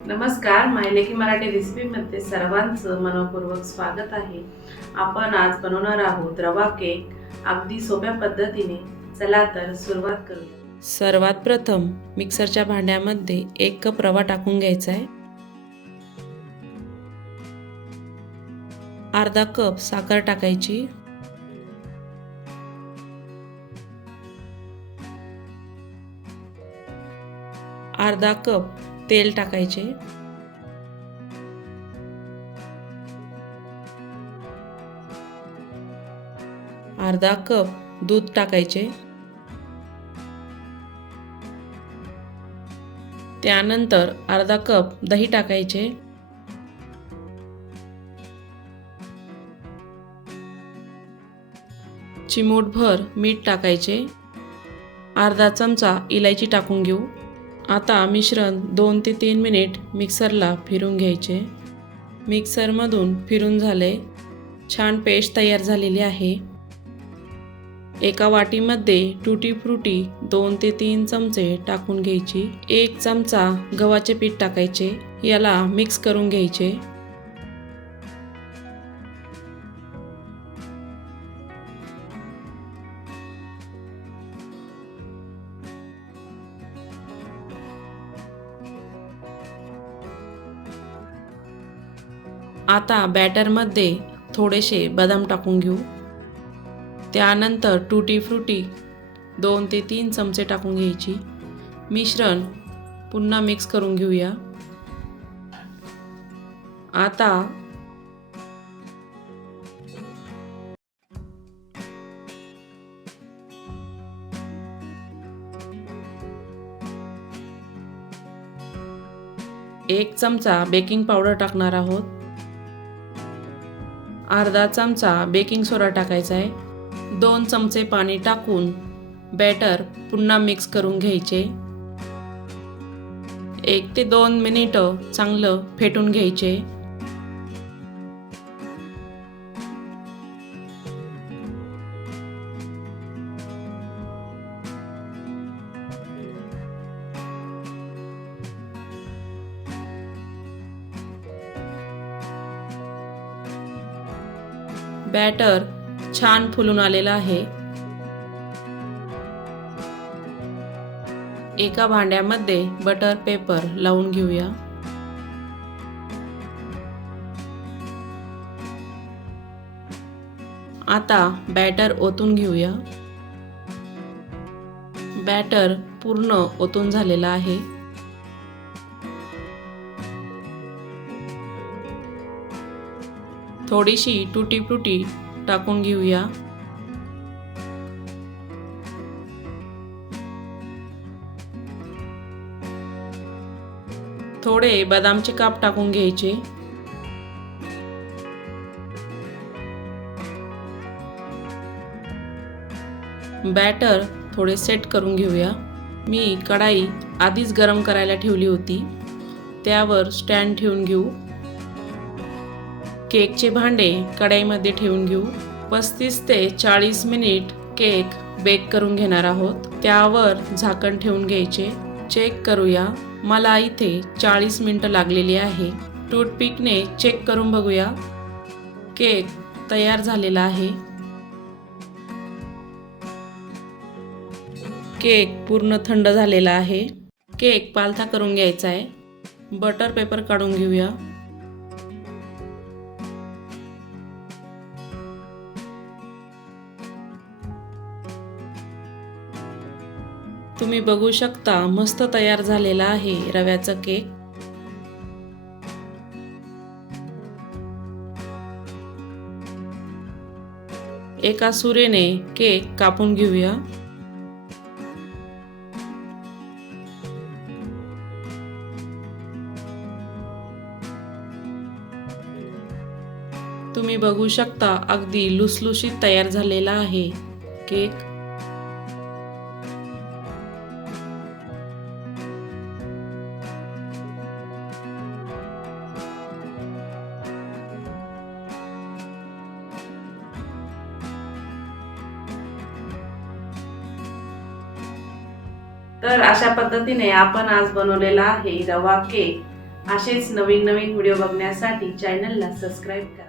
नमस्कार मायलेकी मराठी रेसिपीमध्ये सर्वांचं मनपूर्वक स्वागत आहे. आपण आज बनवणार आहोत रवा केक अगदी सोप्या पद्धतीने चला तर सुरुवात करूया. सर्वात प्रथम मिक्सरच्या भांड्यामध्ये एक कप रवा टाकून घ्यायचा आहे. अर्धा कप साखर टाकायची. अर्धा कप तेल टाकायचे. अर्धा कप दूध टाकायचे. त्यानंतर अर्धा कप दही टाकायचे. चिमूटभर मीठ टाकायचे. अर्धा चमचा इलायची टाकून घेऊ. आता मिश्रण दोन ते तीन मिनिट मिक्सरला फिरून घ्यायचे. मिक्सरमधून फिरून झाले. छान पेस्ट तयार झालेली आहे. एका वाटीमध्ये टुटी फ्रुटी दोन ते तीन चमचे टाकून घ्यायची. एक चमचा गव्हाचे पीठ टाकायचे. याला मिक्स करून घ्यायचे. आता बॅटरमध्ये थोडेसे बदाम टाकून घेऊ. त्यानंतर टुटी फ्रुटी दोन ते तीन चमचे टाकून घ्यायची. मिश्रण पुन्हा मिक्स करून घेऊया. आता एक चमचा बेकिंग पावडर टाकणार आहोत. अर्धा चमचा बेकिंग सोडा टाकायचा आहे. दोन चमचे पाणी टाकून बॅटर पुन्हा मिक्स करून घ्यायचे. एक ते दोन मिनिटं चांगलं फेटून घ्यायचे. बॅटर छान फुलून आलेला आहे. एका भांड्यामध्ये बटर पेपर लावून घेऊया. आता बॅटर ओतून घेऊया. बॅटर पूर्ण ओतून झालेला आहे. थोडीशी टुटी फ्रुटी टाकून घेऊया. थोडे बदामचे काप टाकून घ्यायचे. बॅटर थोडे सेट करून घेऊया. मी कढाई आधीच गरम करायला ठेवली होती. त्यावर स्टँड ठेवून घेऊ. केकचे भांडे कढाईमध्ये ठेवून घेऊ. पस्तीस ते चाळीस मिनिट केक बेक करून घेणार आहोत. त्यावर झाकण ठेवून घ्यायचे. चेक करूया. मला इथे चाळीस मिनटं लागलेली आहे. टूथपिकने चेक करून बघूया. केक तयार झालेला आहे. केक पूर्ण थंड झालेला आहे. केक पालथा करून घ्यायचा आहे. बटर पेपर काढून घेऊया. तुम्ही बघू शकता मस्त तयार झालेला आहे रव्याचा केक. एका सुरेने केक कापून घेऊया. तुम्ही बघू शकता अगदी लुसलुशीत तयार झालेला आहे केक. तर अशा पद्धतीने आपण आज बनवलेला आहे रवा केक. असेच नवीन नवीन व्हिडिओ बघण्यासाठी चॅनलला सबस्क्राईब करा.